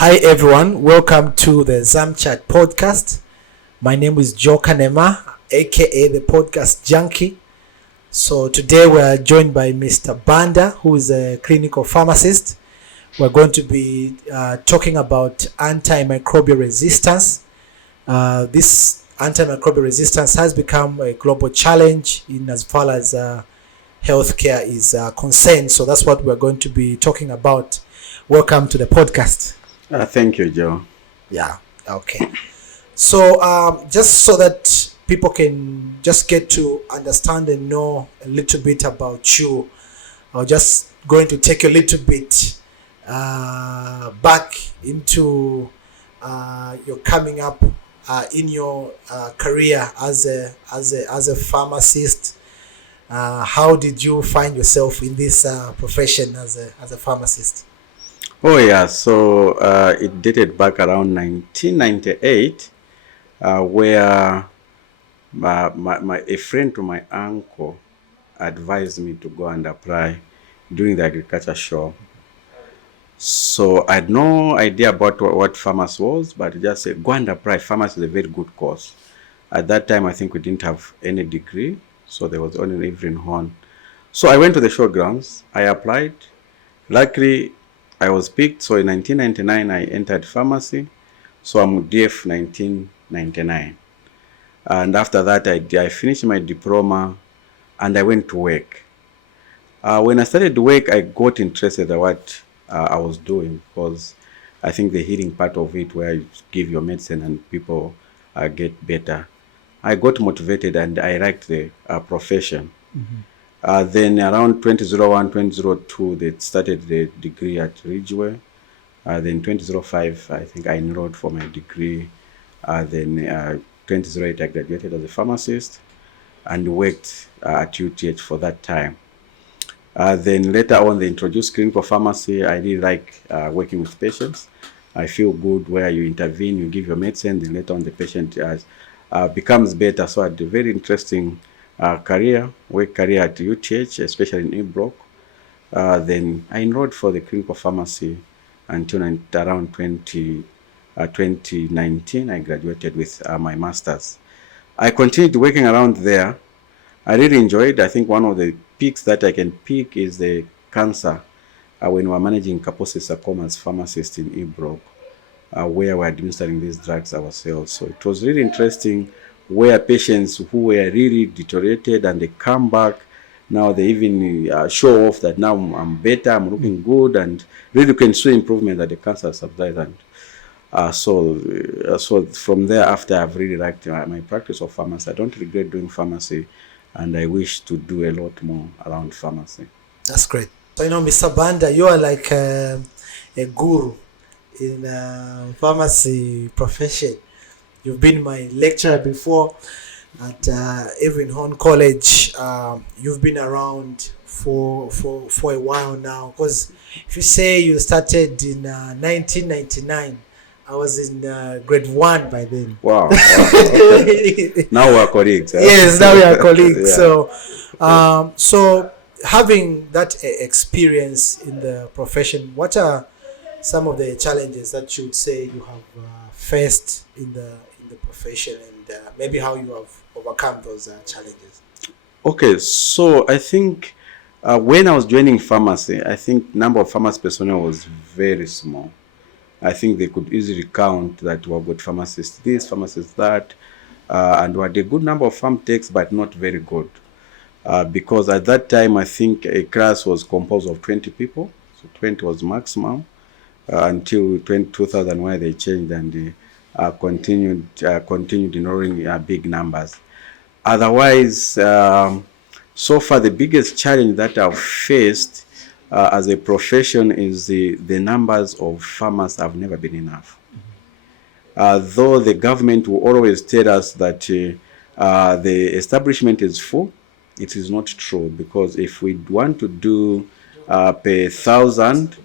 Hi everyone, welcome to the ZamChat podcast. My name is Joe Kanema, aka the podcast junkie. So today we are joined by Mr. BANDA, who is a clinical pharmacist. We're going to be talking about antimicrobial resistance. This antimicrobial resistance has become a global challenge in as far as healthcare is concerned. So that's what we're going to be talking about. Welcome to the podcast. Thank you, Joe. Yeah, okay. So just so that people can just get to understand and know a little bit about you, I'm just going to take a little bit back into your coming up in your career as a pharmacist. How did you find yourself in this profession as a pharmacist? Oh yeah, so it dated back around 1998, where a friend to my uncle advised me to go and apply during the agriculture show. So I had no idea about what pharmacy was, but he just said, go and apply. Pharmacy is a very good course. At that time, I think we didn't have any degree, so there was only an evening horn. So I went to the showgrounds. I applied. Luckily, I was picked, so in 1999 I entered pharmacy, so I'm DF 1999. And after that I finished my diploma and I went to work. When I started work, I got interested in what I was doing, because I think the healing part of it, where you give your medicine and people get better. I got motivated and I liked the profession. Mm-hmm. Then around 2001, 2002, they started the degree at Ridgeway. Then 2005, I think I enrolled for my degree. Then 2008, I graduated as a pharmacist and worked at UTH for that time. Then later on, they introduced clinical pharmacy. I really like working with patients. I feel good where you intervene, you give your medicine, then later on the patient becomes better. So I had a very interesting work career at UTH, especially in Ibrox. Then I enrolled for the clinical pharmacy until around 2019. I graduated with my master's. I continued working around there. I really enjoyed. I think one of the peaks that I can pick is the cancer. When we were managing Kaposi sarcoma as pharmacists in Ibrox, where we're administering these drugs ourselves. So it was really interesting, where patients who were really deteriorated and they come back. Now they even show off that now I'm better, I'm looking good, and really can show improvement that the cancer subsided. So from there, after, I've really liked my practice of pharmacy. I don't regret doing pharmacy, and I wish to do a lot more around pharmacy. That's great. So, Mr. Banda, you are like a guru in pharmacy profession. You've been my lecturer before at Evelyn Horn College. You've been around for a while now. Because if you say you started in 1999, I was in grade 1 by then. Wow. Okay. Now we are colleagues. Yes, now we are colleagues. Yeah. So having that experience in the profession, what are some of the challenges that you would say you have faced in the profession, and maybe how you have overcome those challenges? Okay, so I think when I was joining pharmacy, I think number of pharmacy personnel was very small. I think they could easily count that we have got pharmacists this, pharmacists that, and we had a good number of pharm techs, but not very good. Because at that time, I think a class was composed of 20 people, so 20 was maximum, until 2000, where they changed and they continued ignoring big numbers. Otherwise, so far the biggest challenge that I've faced as a profession is the numbers of farmers have never been enough. Though the government will always tell us that the establishment is full, it is not true, because if we want to do per 1,000,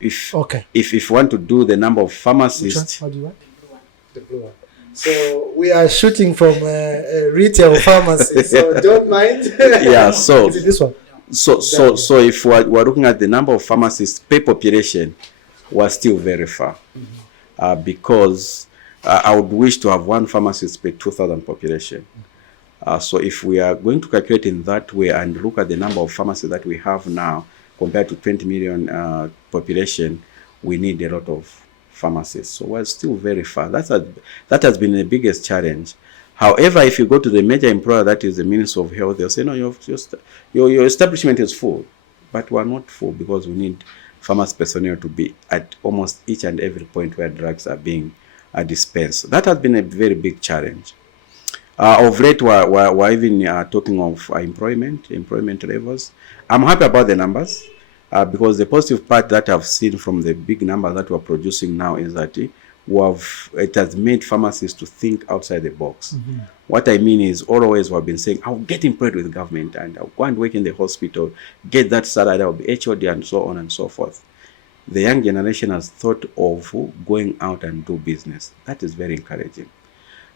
if you want to do the number of pharmacists. How do you want? The blue one. So we are shooting from a retail pharmacy, so don't mind. Yeah, so is it this one? So if we're looking at the number of pharmacists per population, we're still very far. Because I would wish to have one pharmacist per 2,000 population. So if we are going to calculate in that way and look at the number of pharmacies that we have now compared to 20 million population, we need a lot of pharmacists. So we're still very far. That has been the biggest challenge. However, if you go to the major employer, that is the Ministry of Health, they'll say, no, your establishment is full. But we're not full because we need pharmacy personnel to be at almost each and every point where drugs are being dispensed. That has been a very big challenge. Of late, we're even talking of employment levels. I'm happy about the numbers because the positive part that I've seen from the big numbers that we're producing now is that it has made pharmacists to think outside the box. What I mean is, always we've been saying, I'll get employed with government and I'll go and work in the hospital, get that salary, I'll be HOD and so on and so forth. The young generation has thought of going out and do business. That is very encouraging.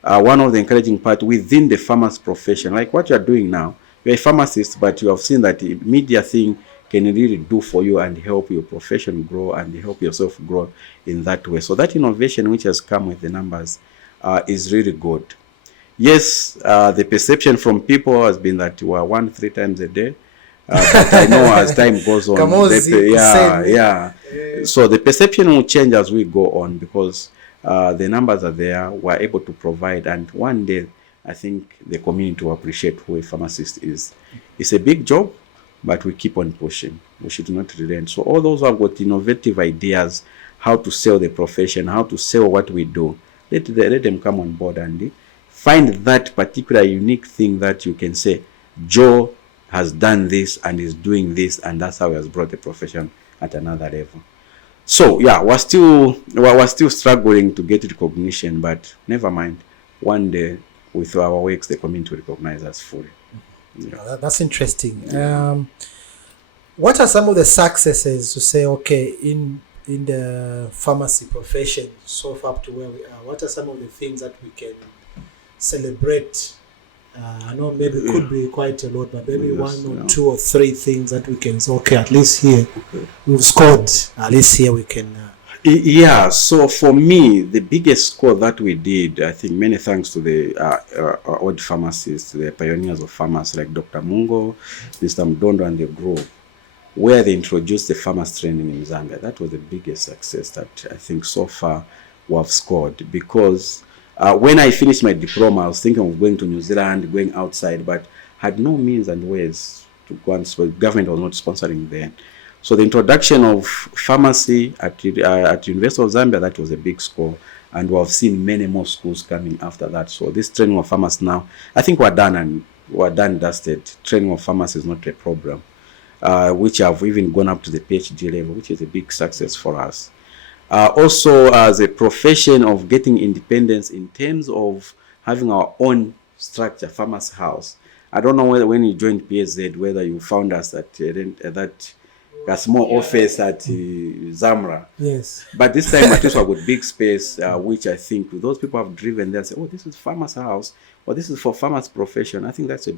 One of the encouraging part within the pharmacy profession, like what you're doing now, you're a pharmacist, but you have seen that the media thing can really do for you and help your profession grow and help yourself grow in that way. So that innovation which has come with the numbers is really good. Yes, the perception from people has been that you are 1-3 times a day. But I know as time goes on, so the perception will change as we go on because the numbers are there, we're able to provide, and one day I think the community will appreciate who a pharmacist is. It's a big job, but we keep on pushing. We should not relent. So all those who have got innovative ideas, how to sell the profession, how to sell what we do, let them come on board and find that particular unique thing that you can say, Joe has done this and is doing this, and that's how he has brought the profession at another level. So yeah, we're still struggling to get recognition, but never mind. One day, with our works, the community will recognize us fully. Yeah. That's interesting. What are some of the successes to say, okay, in the pharmacy profession so far up to where we are? What are some of the things that we can celebrate? I know maybe it could be quite a lot, but maybe one or 2 or 3 things that we can say, okay, at least here we've scored, at least here we can. Yeah, so for me, the biggest score that we did, I think many thanks to the old pharmacists, the pioneers of pharmacy like Dr. Mungo, Mr. Mdondo and the group, where they introduced the pharmacy training in Zambia. That was the biggest success that I think so far we have scored because when I finished my diploma, I was thinking of going to New Zealand, going outside, but had no means and ways to go and so government was not sponsoring then. So the introduction of pharmacy at University of Zambia, that was a big score, and we have seen many more schools coming after that. So this training of pharmacy now, I think we're done dusted. Training of pharmacy is not a problem, which have even gone up to the PhD level, which is a big success for us. Also, as a profession of getting independence in terms of having our own structure, pharmacy house. I don't know whether when you joined PSZ, whether you found us at that small office at Zamra. Yes. But this time at least we got big space, which I think those people have driven there and say, oh, this is pharmacy house, or this is for pharmacy profession. I think that's a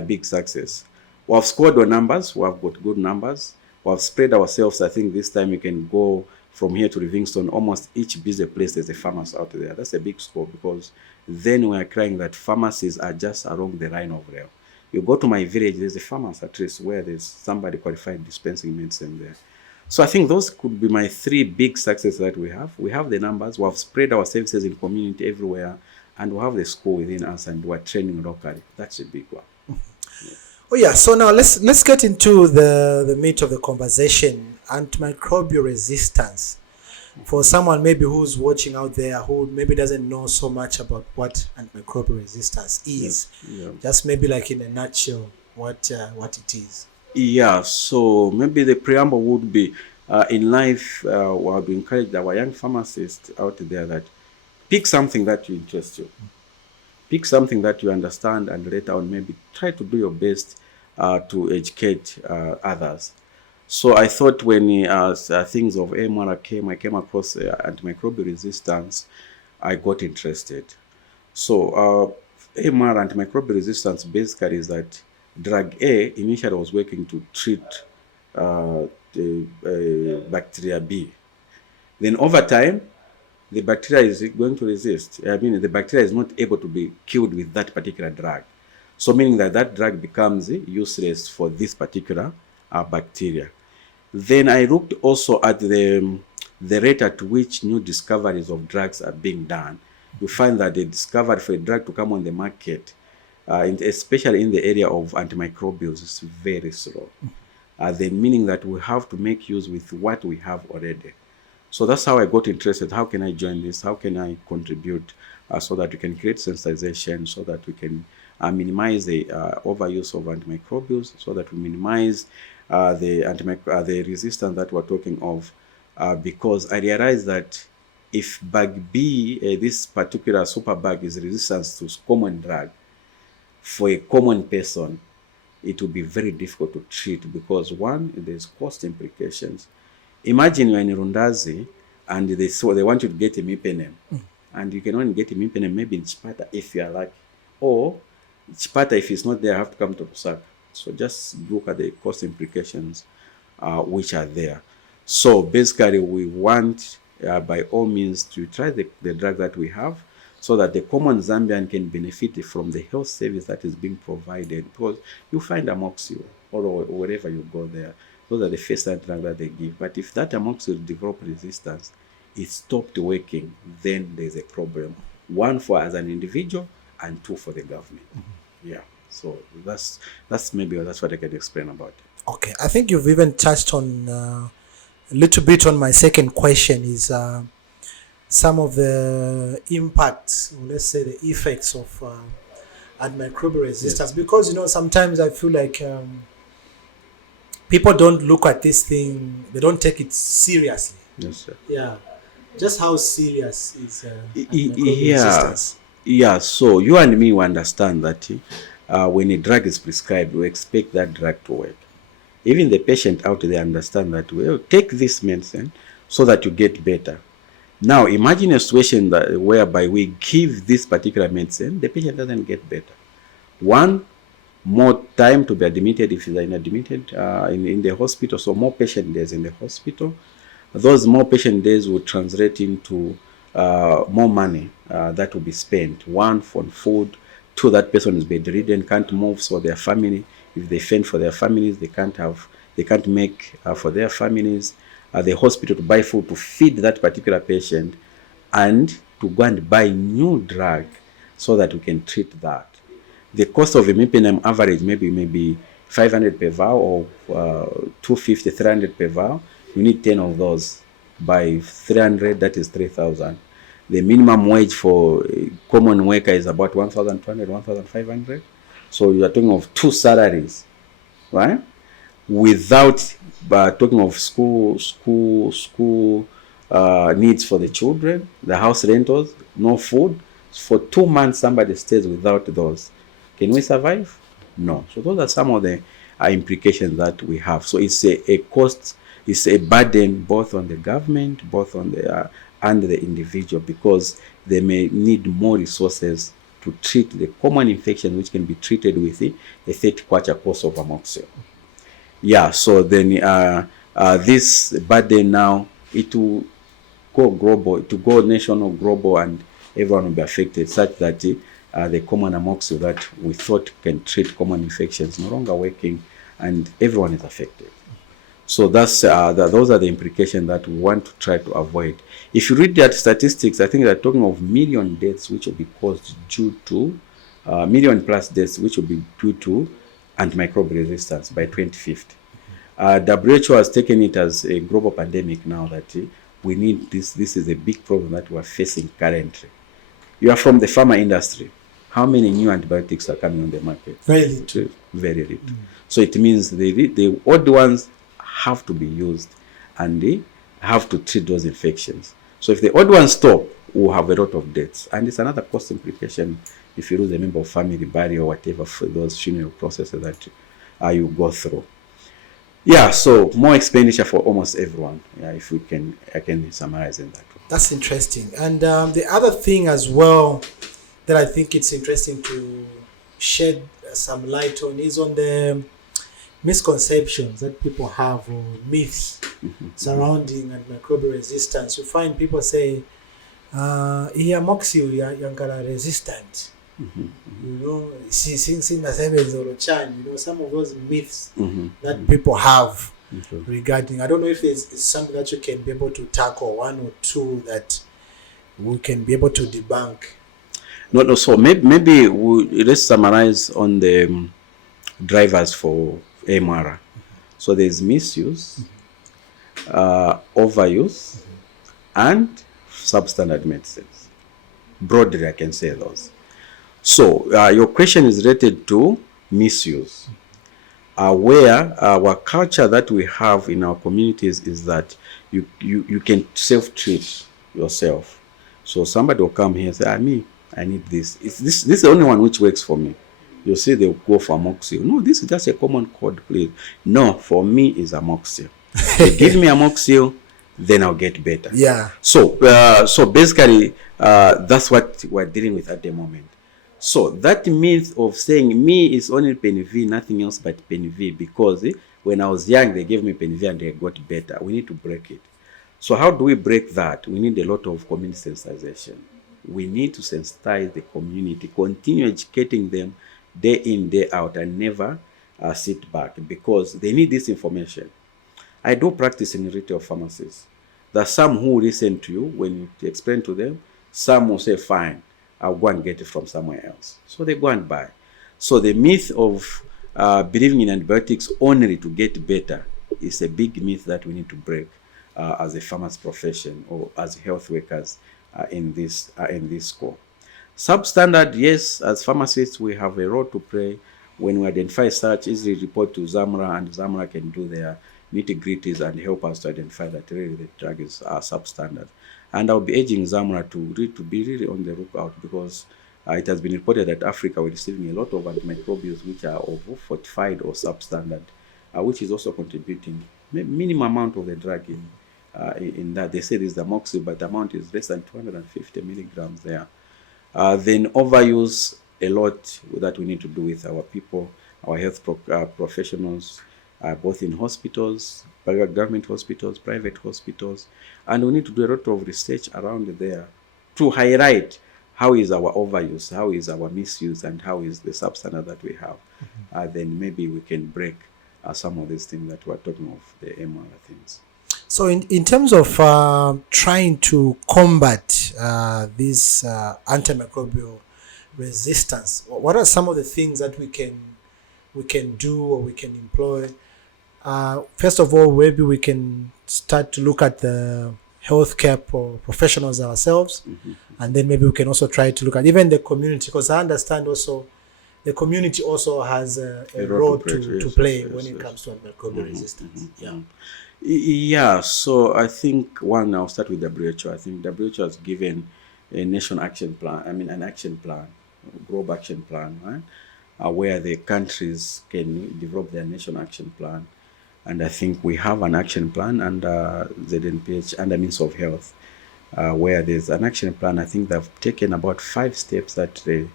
big success. We have scored our numbers. We have got good numbers. We have spread ourselves. I think this time we can go from here to Livingston, almost each busy place there's a pharmacy out there. That's a big score because then we are crying that pharmacies are just along the line of rail. You go to my village, there's a pharmacy at least where there's somebody qualified dispensing medicine there. So I think those could be my 3 big successes that we have. We have the numbers, we have spread our services in community everywhere, and we have the school within us and we're training locally. That's a big one. Oh yeah, so now let's get into the meat of the conversation, antimicrobial resistance. For someone maybe who's watching out there who maybe doesn't know so much about what antimicrobial resistance is, just maybe like in a nutshell, what it is. Yeah, so maybe the preamble would be in life, we have encouraged our young pharmacists out there that pick something that you interest you. Pick something that you understand and later on maybe try to do your best to educate others. So I thought when things of AMR came, I came across antimicrobial resistance, I got interested. So AMR, antimicrobial resistance, basically is that drug A initially was working to treat the bacteria B. Then over time, the bacteria is going to resist. I mean, the bacteria is not able to be killed with that particular drug. So meaning that that drug becomes useless for this particular bacteria. Then I looked also at the rate at which new discoveries of drugs are being done. You find that the discovery for a drug to come on the market, especially in the area of antimicrobials, is very slow. Then meaning that we have to make use with what we have already. So that's how I got interested. How can I join this? How can I contribute so that we can create sensitization, so that we can minimize the overuse of antimicrobials, so that we minimize the resistance that we're talking of. Because I realized that if bug B, this particular superbug, is resistant to common drug, for a common person, it will be very difficult to treat because one, there's cost implications. Imagine you're in Rundazi and they want you to get imipenem, and you can only get imipenem maybe in Chipata if you are lucky, or Chipata if it's not there, I have to come to Lusaka. So just look at the cost implications which are there. So basically, we want by all means to try the drug that we have, so that the common Zambian can benefit from the health service that is being provided. Because you find amoxicillin or wherever you go there, those are the first line drug that they give. But if that amoxicillin develop resistance, it stopped working, then there's a problem. One, for as an individual, and two, for the government. Yeah. So that's what I can explain about it. Okay, I think you've even touched on a little bit on my second question is some of the impacts, let's say the effects of antimicrobial resistance. Yes. Because sometimes I feel like people don't look at this thing, they don't take it seriously. Yes, sir. Yeah. Just how serious is antimicrobial resistance? Yeah, so you and me will understand that when a drug is prescribed, we expect that drug to work. Even the patient out there understand that, well, take this medicine so that you get better. Now, imagine a situation whereby we give this particular medicine, the patient doesn't get better. One, more time to be admitted if he's admitted in the hospital, so more patient days in the hospital. Those more patient days will translate into more money that will be spent. One, for food. Two, that person is bedridden, can't move, so their family, if they fend for their families, they can't make for their families. The hospital to buy food to feed that particular patient, and to go and buy new drug so that we can treat that. The cost of imipenem average maybe 500 per vial, or 250, 300 per vial. You need 10 of those. By 300, that is 3,000. The minimum wage for a common worker is about 1,200, 1,500. So you are talking of 2 salaries, right? Without talking of school needs for the children, the house rentals, no food. For 2 months, somebody stays without those. Can we survive? No. So those are some of the implications that we have. So it's a cost, it's a burden both on the government, both on the and the individual, because they may need more resources to treat the common infection, which can be treated with a 30-kwacha course of amoxicillin. Yeah, so then this burden now, it will go global, to go national, global, and everyone will be affected, such that the common amoxicillin that we thought can treat common infections no longer working, and everyone is affected. So those are the implications that we want to try to avoid. If you read that statistics, I think they're talking of million deaths which will be caused due to million plus deaths which will be due to antimicrobial resistance by 2050. WHO has taken it as a global pandemic now, that we need this. This is a big problem that we are facing currently. You are from the pharma industry. How many new antibiotics are coming on the market? Very little. Very little. So it means the old ones have to be used, and they have to treat those infections. So if the old ones stop, we'll have a lot of deaths. And it's another cost implication if you lose a member of family, burial, or whatever, for those funeral processes that you go through. Yeah, so more expenditure for almost everyone. Yeah, if we can, I can summarize in that way. That's interesting. And the other thing as well that I think it's interesting to shed some light on is on the misconceptions that people have, or myths surrounding antimicrobial resistance. You find people say, amoxil yankala resistant. You know, some of those myths that people have regarding. I don't know if it's something that you can be able to tackle, one or two that we can be able to debunk. No. So maybe let's summarize on the drivers for MR. So there's misuse, overuse, and substandard medicines. Broadly, I can say those. So your question is related to misuse, where our culture that we have in our communities is that you can self-treat yourself. So somebody will come here and say, I need this. This is the only one which works for me. You see, they'll go for amoxil. No, this is just a common cold, please. No, for me is amoxil. They give me amoxil, then I'll get better. Yeah. So basically, that's what we're dealing with at the moment. So that myth of saying me is only pen V, nothing else but pen V, because when I was young, they gave me pen V and they got better. We need to break it. So how do we break that? We need a lot of community sensitization. We need to sensitize the community, continue educating them day in, day out, and never sit back, because they need this information. I do practice in retail pharmacies. There are some who listen to you when you explain to them. Some will say, fine, I'll go and get it from somewhere else. So they go and buy. So the myth of believing in antibiotics only to get better is a big myth that we need to break as a pharmacy profession or as health workers in this school. Substandard, yes, as pharmacists, we have a role to play. When we identify such, easily report to ZAMRA, and ZAMRA can do their nitty-gritties and help us to identify that really the drug is substandard. And I'll be urging ZAMRA to be really on the lookout, because it has been reported that Africa we're receiving a lot of antimicrobials which are over fortified or substandard, which is also contributing minimum amount of the drug in that. They say this is the amoxil, but the amount is less than 250 milligrams there. Then overuse, a lot that we need to do with our people, our health professionals, both in hospitals, government hospitals, private hospitals, and we need to do a lot of research around there to highlight how is our overuse, how is our misuse, and how is the substandard that we have. Then maybe we can break some of these things that we're talking of, the MR things. So in terms of trying to combat this antimicrobial resistance, what are some of the things that we can do or we can employ? First of all, maybe we can start to look at the healthcare professionals ourselves, and then maybe we can also try to look at even the community, because I understand also the community also has a role to play when it comes to antimicrobial resistance. Yeah, so I think I'll start with WHO. I think WHO has given a nation action plan, an action plan, global action plan, right? Where the countries can develop their nation action plan. And I think we have an action plan under ZNPH, under Ministry of Health, where there's an action plan. I think they've taken about 5 steps that they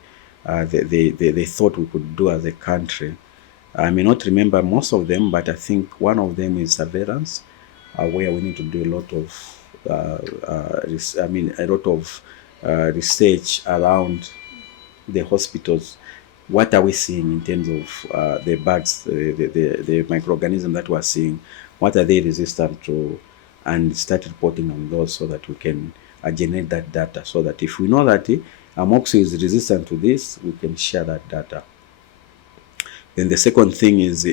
thought we could do as a country. I may not remember most of them, but I think one of them is surveillance, where we need to do a lot of research around the hospitals. What are we seeing in terms of the bugs, the microorganisms that we're seeing? What are they resistant to? And start reporting on those so that we can generate that data, so that if we know that amoxil is resistant to this, we can share that data. Then the second thing is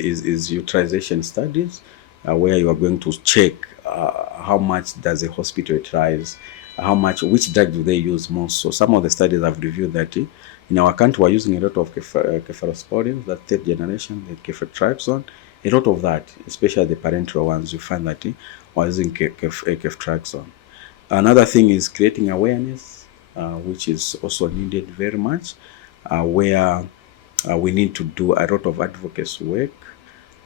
utilization studies, where you are going to check how much does a hospital utilize, which drug do they use most. So some of the studies have reviewed that in our country we're using a lot of cephalosporins, that 3rd generation, the ceftriaxone, a lot of that, especially the parenteral ones. You find that we're using ceftriaxone. Another thing is creating awareness, which is also needed very much, where we need to do a lot of advocacy work.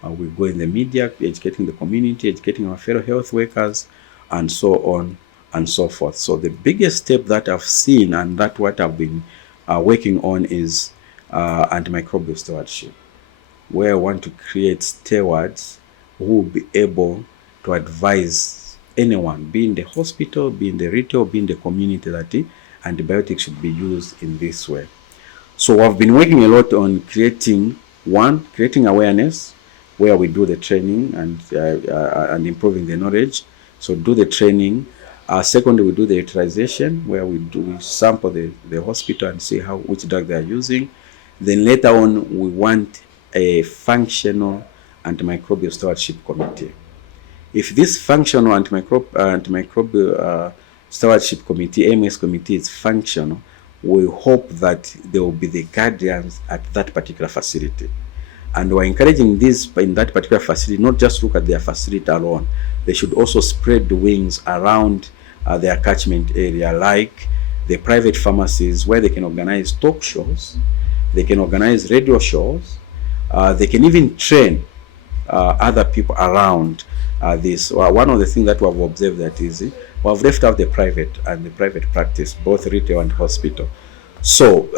We go in the media, educating the community, educating our fellow health workers, and so on and so forth. So the biggest step that I've seen, and that what I've been working on, is antimicrobial stewardship, where I want to create stewards who will be able to advise anyone, be in the hospital, be in the retail, be in the community, that antibiotics should be used in this way. So I've been working a lot on creating awareness, where we do the training and improving the knowledge. So do the training. Secondly, we do the utilization, where we sample the hospital and see which drug they are using. Then later on, we want a functional antimicrobial stewardship committee. If this functional antimicrobial stewardship committee, AMS committee, is functional, we hope that there will be the guardians at that particular facility. And we're encouraging this in that particular facility, not just look at their facility alone. They should also spread the wings around their catchment area, like the private pharmacies, where they can organize talk shows, they can organize radio shows, they can even train other people around this. One of the things that we have observed that is we have left out the private practice, both retail and hospital. So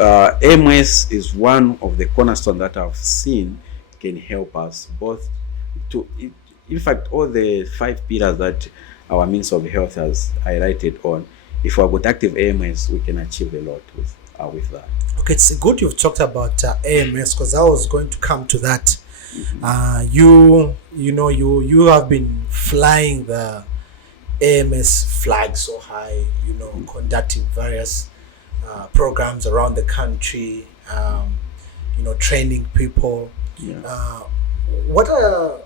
AMS is one of the cornerstones that I've seen can help us both to, in fact, all the 5 pillars that our Minister of Health has highlighted on. If we've got active AMS, we can achieve a lot with that. Okay, it's good you've talked about AMS, because I was going to come to that. You have been flying the AMS flag so high, conducting various programs around the country, training people. What are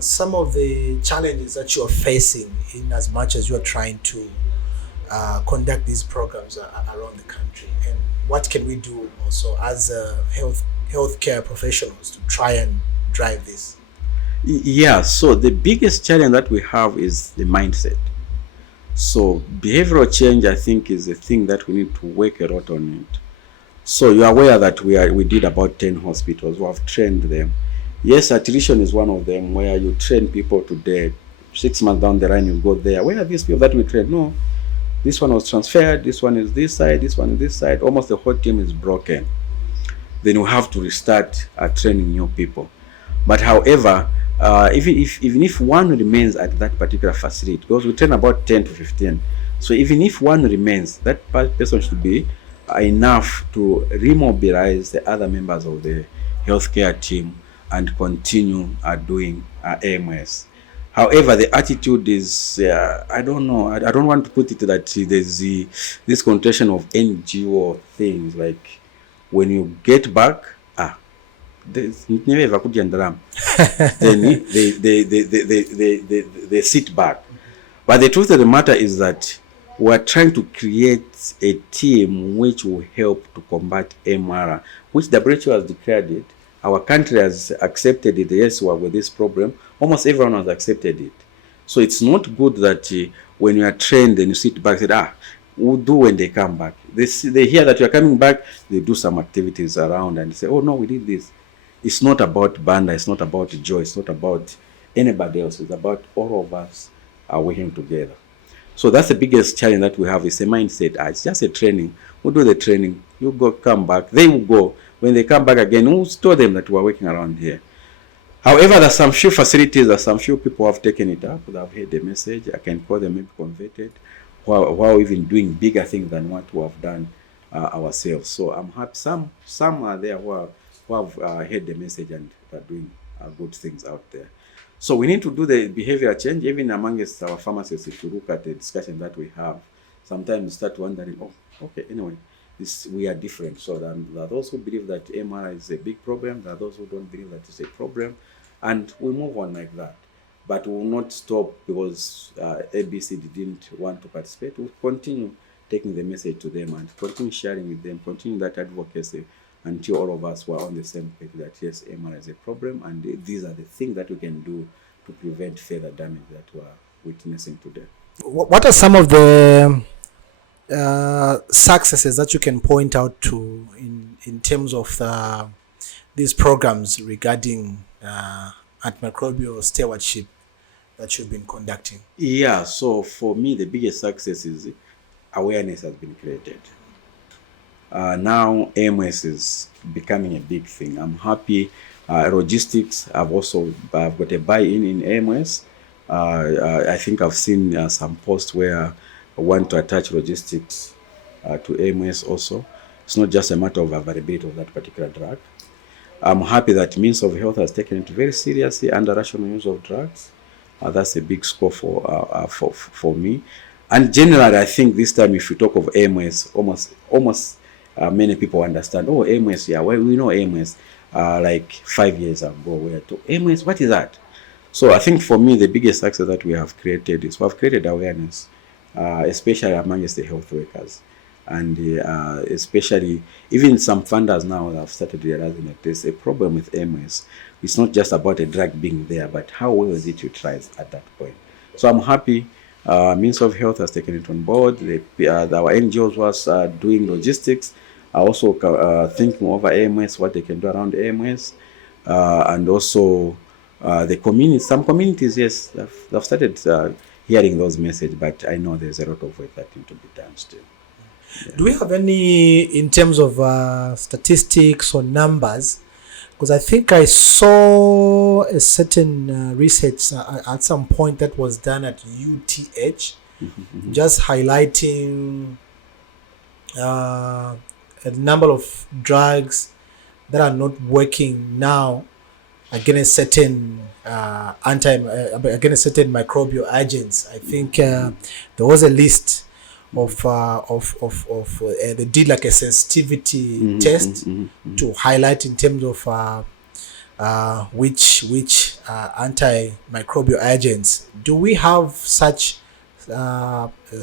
some of the challenges that you're facing in as much as you're trying to conduct these programs around the country, and what can we do also as healthcare professionals to try and drive this? Yeah, so the biggest challenge that we have is the mindset. So behavioral change, I think, is a thing that we need to work a lot on it. So you are aware that we did about 10 hospitals. We have trained them. Yes, attrition is one of them, where you train people today. 6 months down the line, you go there. Where are these people that we trained? No, this one was transferred. This one is this side. This one is this side. Almost the whole team is broken. Then you have to restart training new people. But however, even if one remains at that particular facility, because we train about 10 to 15, so even if one remains, that person should be enough to remobilize the other members of the healthcare team and continue doing AMS. However, the attitude is, I don't know, I don't want to put it that there's this connotation of NGO things, like when you get back, then they sit back. But the truth of the matter is that we're trying to create a team which will help to combat MR, which WHO has declared it. Our country has accepted it. Yes, we are with this problem. Almost everyone has accepted it. So it's not good that when you are trained and you sit back and say, we'll do when they come back. They hear that you are coming back, they do some activities around and say, oh no, we did this. It's not about BANDA, it's not about Joy, it's not about anybody else. It's about all of us working together. So that's the biggest challenge that we have, is a mindset. It's just a training. We'll do the training. You go, come back. They will go. When they come back again, we'll tell them that we're working around here. However, there's some few facilities, there's some few people who have taken it up, that have heard the message. I can call them maybe converted, while even doing bigger things than what we have done ourselves. So I'm happy. Some are there who have heard the message and are doing good things out there. So we need to do the behavior change, even amongst our pharmacists. If you look at the discussion that we have, sometimes you start wondering, okay, anyway, we are different. So there are those who believe that MR is a big problem. There are those who don't believe that it's a problem. And we move on like that. But we will not stop because ABCD didn't want to participate. We'll continue taking the message to them and continue sharing with them, continue that advocacy until all of us were on the same page that yes, MR is a problem, and these are the things that we can do to prevent further damage that we're witnessing today. What are some of the successes that you can point out to in terms of these programs regarding antimicrobial stewardship that you've been conducting? Yeah, so for me, the biggest success is awareness has been created. Now AMS is becoming a big thing. I'm happy. Logistics, I've got a buy-in AMS. I think I've seen some posts where I want to attach logistics to AMS also. It's not just a matter of availability of that particular drug. I'm happy that Ministry of Health has taken it very seriously under rational use of drugs. That's a big score for me. And generally, I think this time, if you talk of AMS, almost many people understand. Oh, AMS, yeah, well, we know AMS. Like 5 years ago, we had to AMS. What is that? So I think for me, the biggest success that we have created is we have created awareness, especially amongst the health workers. And especially, even some funders now have started realizing that there's a problem with MS. It's not just about a drug being there, but how well is it utilized at that point. So I'm happy Ministry of Health has taken it on board. Our NGOs was doing logistics, also thinking over AMS, what they can do around AMS, and also the community. Some communities, yes, they've started hearing those messages, but I know there's a lot of work that needs to be done still. Yeah. Do we have any, in terms of statistics or numbers? Because I think I saw a certain research at some point that was done at UTH, just highlighting a number of drugs that are not working now against certain against certain microbial agents. I think there was a list of they did like a sensitivity test to highlight in terms of which antimicrobial agents. Do we have such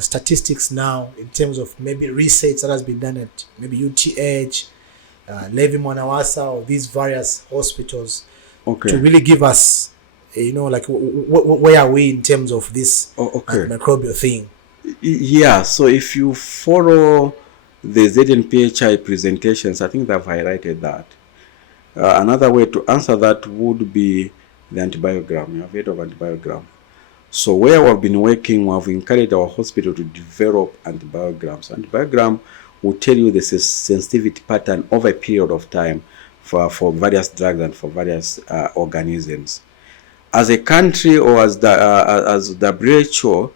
statistics now in terms of maybe research that has been done at maybe UTH, Levi Mwanawasa, or these various hospitals, to really give us, like where are we in terms of this antimicrobial thing? Yeah, so if you follow the ZNPHI presentations, I think they've highlighted that. Another way to answer that would be the antibiogram. You have heard of antibiogram. So where we've been working, we've encouraged our hospital to develop antibiograms. Antibiogram will tell you the sensitivity pattern over a period of time for various drugs and for various organisms. As a country, or as WHO,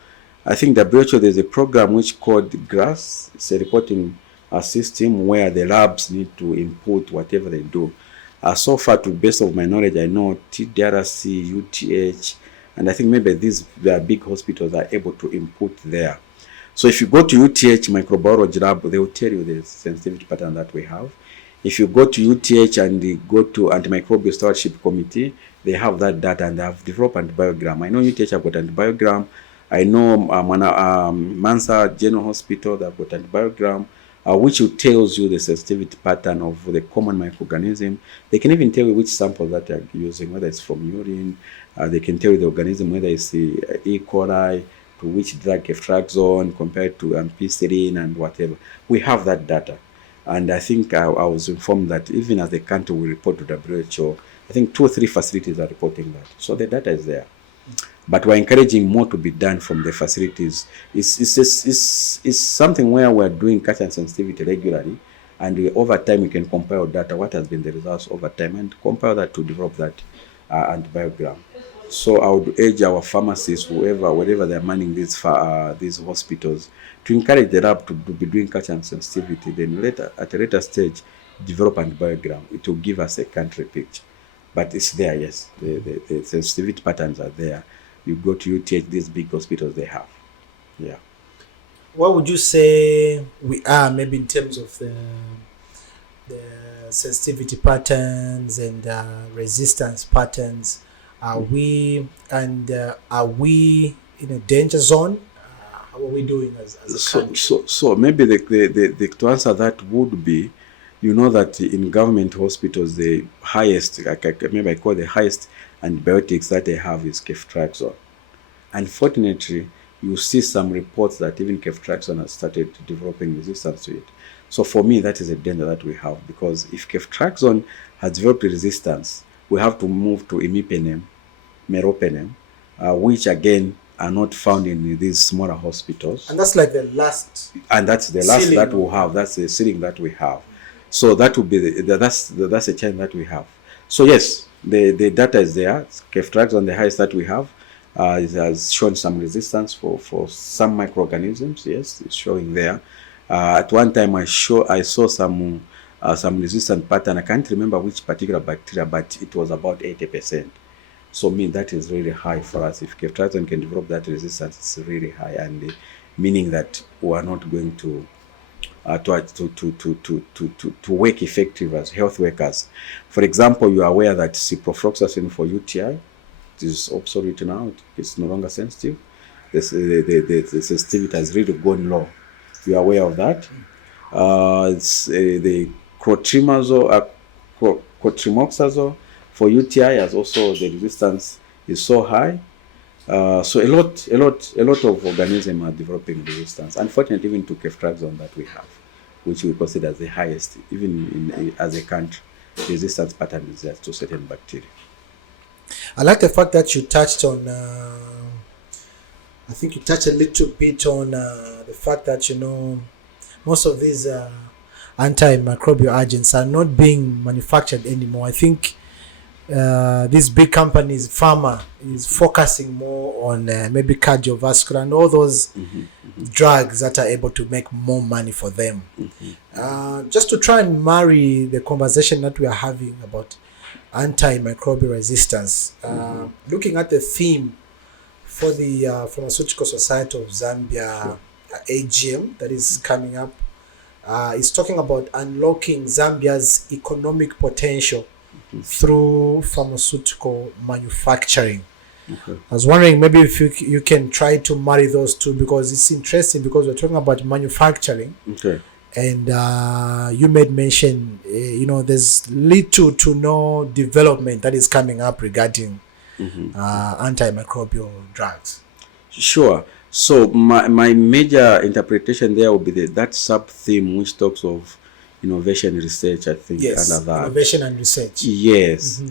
I think WHO, there's a program which called GRASS. It's a reporting system where the labs need to input whatever they do. So far, to the best of my knowledge, I know TDRC, UTH, and I think maybe these big hospitals are able to input there. So if you go to UTH microbiology lab, they will tell you the sensitivity pattern that we have. If you go to UTH and go to Antimicrobial Stewardship Committee, they have that data and they have developed antibiogram. I know UTH have got antibiogram. I know Mansa General Hospital, they've got antibiogram, which tells you the sensitivity pattern of the common microorganism. They can even tell you which sample that they're using, whether it's from urine. They can tell you the organism, whether it's the E. coli, to which drug, ceftriaxone, compared to ampicillin and whatever. We have that data. And I think I was informed that even as the country will report to WHO, I think 2 or 3 facilities are reporting that. So the data is there. But we're encouraging more to be done from the facilities. It's something where we're doing culture and sensitivity regularly, and over time we can compile data, what has been the results over time, and compile that to develop that antibiogram. So I would urge our pharmacists, wherever they're manning these hospitals, to encourage the lab to be doing culture and sensitivity. Then at a later stage, develop antibiogram. It will give us a country picture. But it's there, yes. The sensitivity patterns are there. You go to UTH, these big hospitals, they have. Yeah. What would you say we are, maybe in terms of the sensitivity patterns and resistance patterns? Are we in a danger zone? How are we doing as a country? So maybe the to answer that would be, that in government hospitals, the highest, maybe I call the highest antibiotics that they have is ceftriaxone. Unfortunately, you see some reports that even ceftriaxone has started developing resistance to it. So for me, that is a danger that we have, because if ceftriaxone has developed resistance, we have to move to imipenem, meropenem, which again are not found in these smaller hospitals. And that's like the last. And that's the last that we have. That's the ceiling that we have. So that would be that's a challenge that we have. So yes, the data is there. Ceftriaxone the highest that we have, It has shown some resistance for some microorganisms. Yes, it's showing there. At one time, I saw some resistant pattern. I can't remember which particular bacteria, but it was about 80%. So, that is really high for us. If ceftriaxone can develop that resistance, it's really high, and meaning that we are not going to work effective as health workers. For example, you are aware that ciprofloxacin for UTI is obsolete now. It's no longer sensitive. The sensitivity has really gone low. You are aware of that? It's the cotrimoxazole for UTI has also, the resistance is so high. So a lot of organisms are developing resistance. Unfortunately, even to ceftriaxone that we have, which we consider as the highest, even as a country, resistance pattern is there to certain bacteria. I like the fact that you touched on. I think you touched a little bit on the fact that most of these antimicrobial agents are not being manufactured anymore. I think these big companies, pharma, is focusing more on maybe cardiovascular and all those drugs that are able to make more money for them. Just to try and marry the conversation that we are having about antimicrobial resistance, looking at the theme for the Pharmaceutical Society of Zambia AGM that is coming up, is talking about unlocking Zambia's economic potential through pharmaceutical manufacturing. I was wondering maybe if you can try to marry those two, because it's interesting, because we're talking about manufacturing. And you made mention, there's little to no development that is coming up regarding antimicrobial drugs. Sure. So my major interpretation there will be that sub-theme which talks of innovation and research, I think. Yes, under that. Innovation and research. Yes.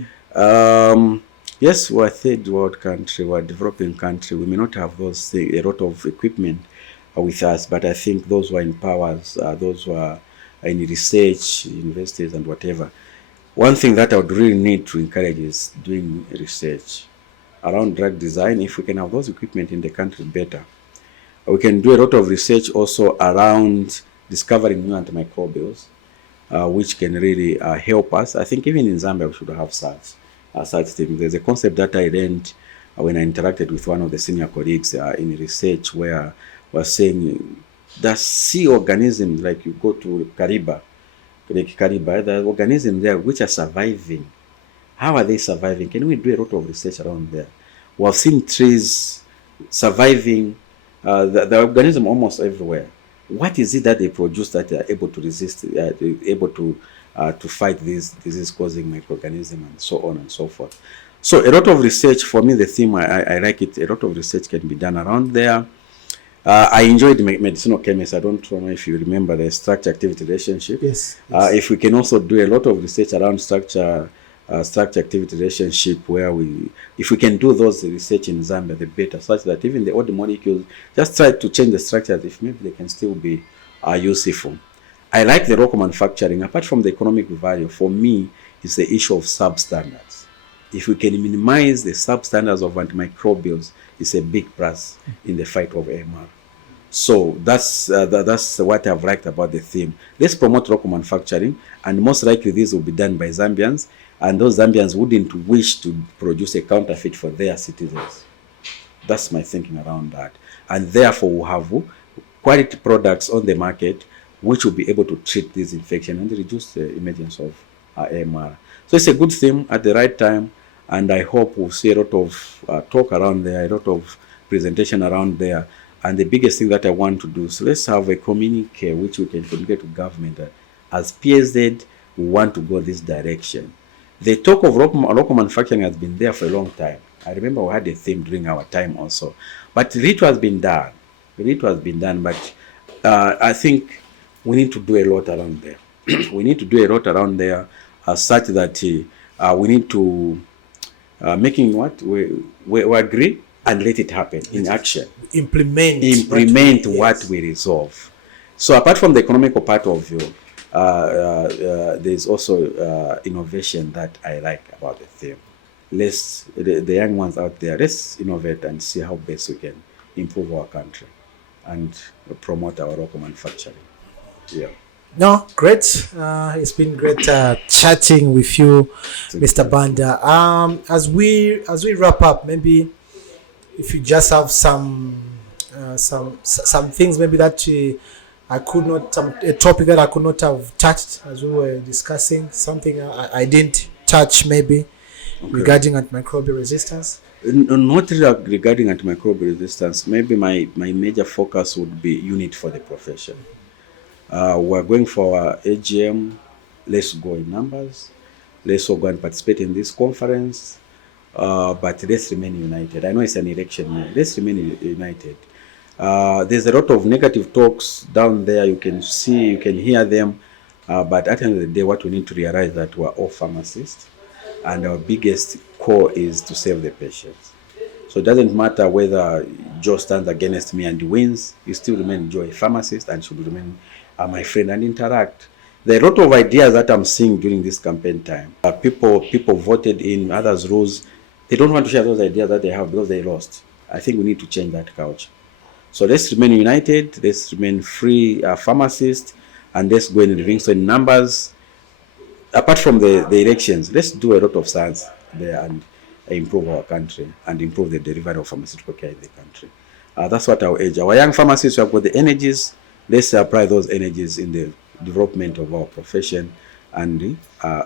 Yes, we're a third world country, we're a developing country. We may not have those things, a lot of equipment with us, but I think those who are in powers, those who are in research, universities and whatever, one thing that I would really need to encourage is doing research around drug design. If we can have those equipment in the country, better. We can do a lot of research also around discovering new antimicrobials, which can really help us. I think even in Zambia we should have such things. There's a concept that I learned when I interacted with one of the senior colleagues in research, where we're saying the sea organisms, like you go to Kariba, the organisms there which are surviving. How are they surviving? Can we do a lot of research around there? We have seen trees surviving, the organism almost everywhere. What is it that they produce that they are able to resist, able to fight these disease-causing microorganisms and so on and so forth? So a lot of research, for me, the theme, I like it. A lot of research can be done around there. I enjoyed medicinal chemists. I don't know if you remember the structure-activity relationship. Yes. If we can also do a lot of research around structure-activity relationship, where if we can do those research in Zambia, the better, such that even the old molecules, just try to change the structures, if maybe they can still be useful. I like the local manufacturing. Apart from the economic value, for me, it's the issue of substandards. If we can minimize the substandards of antimicrobials, it's a big plus in the fight of AMR. So that's what I've liked about the theme. Let's promote local manufacturing, and most likely this will be done by Zambians, and those Zambians wouldn't wish to produce a counterfeit for their citizens. That's my thinking around that. And therefore we'll have quality products on the market which will be able to treat this infection and reduce the emergence of AMR. So it's a good theme at the right time, and I hope we'll see a lot of talk around there, a lot of presentation around there. And the biggest thing that I want to do, so let's have a communique which we can communicate to government that as PSZ, we want to go this direction. The talk of local manufacturing has been there for a long time. I remember we had a theme during our time also. But it has been done. But I think we need to do a lot around there. We need to do a lot around there, such that we need to making what? We agree and let it happen in action. Implement what we resolve. So apart from the economical part of view, there's also innovation that I like about the theme. the young ones out there, let's innovate and see how best we can improve our country and promote our local manufacturing. Yeah. No, great. It's been great chatting with you, Mr. Banda. As we wrap up, maybe if you just have some things maybe that I could not, a topic that I could not have touched as we were discussing, something I didn't touch maybe regarding antimicrobial resistance. Not regarding antimicrobial resistance. Maybe my major focus would be unit for the profession. We're going for our AGM. Let's go in numbers. Let's all go and participate in this conference. But let's remain united. I know it's an election year. Let's remain united. There's a lot of negative talks down there. You can see, you can hear them. But at the end of the day, what we need to realize that we're all pharmacists. And our biggest core is to save the patients. So it doesn't matter whether Joe stands against me and wins. You still remain Joe a pharmacist and should remain my friend and interact. There are a lot of ideas that I'm seeing during this campaign time. People voted in others' rules. They don't want to share those ideas that they have because they lost. I think we need to change that culture. So let's remain united. Let's remain free pharmacists, and let's go in the ring. So in numbers, apart from the elections, let's do a lot of science there and improve our country and improve the delivery of pharmaceutical care in the country. That's what our age. Our young pharmacists who have got the energies, let's apply those energies in the development of our profession and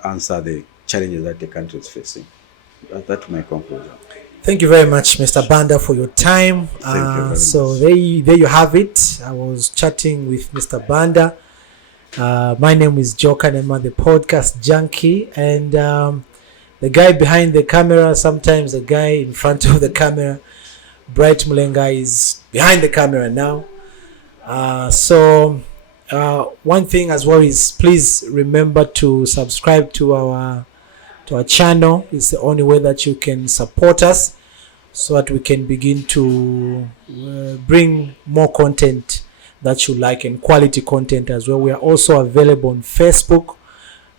answer the challenges that the country is facing. That's my conclusion. Thank you very much, Mr. Banda, for your time. Thank you very so much. there you have it. I was chatting with Mr. Banda. My name is Joe Kanema, the podcast junkie, and the guy behind the camera, sometimes the guy in front of the camera, Bright Mulenga, is behind the camera now. So one thing as well is please remember to subscribe to our channel. It's the only way that you can support us so that we can begin to bring more content that you like and quality content as well. We are also available on Facebook,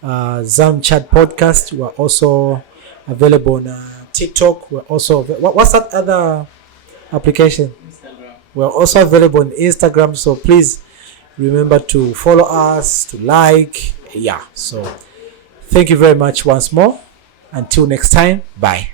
ZamChat podcast. We are also available on TikTok. We're also what's that other application? Instagram. We're also available on Instagram. So please remember to follow us, to like. Yeah. So thank you very much once more. Until next time. Bye.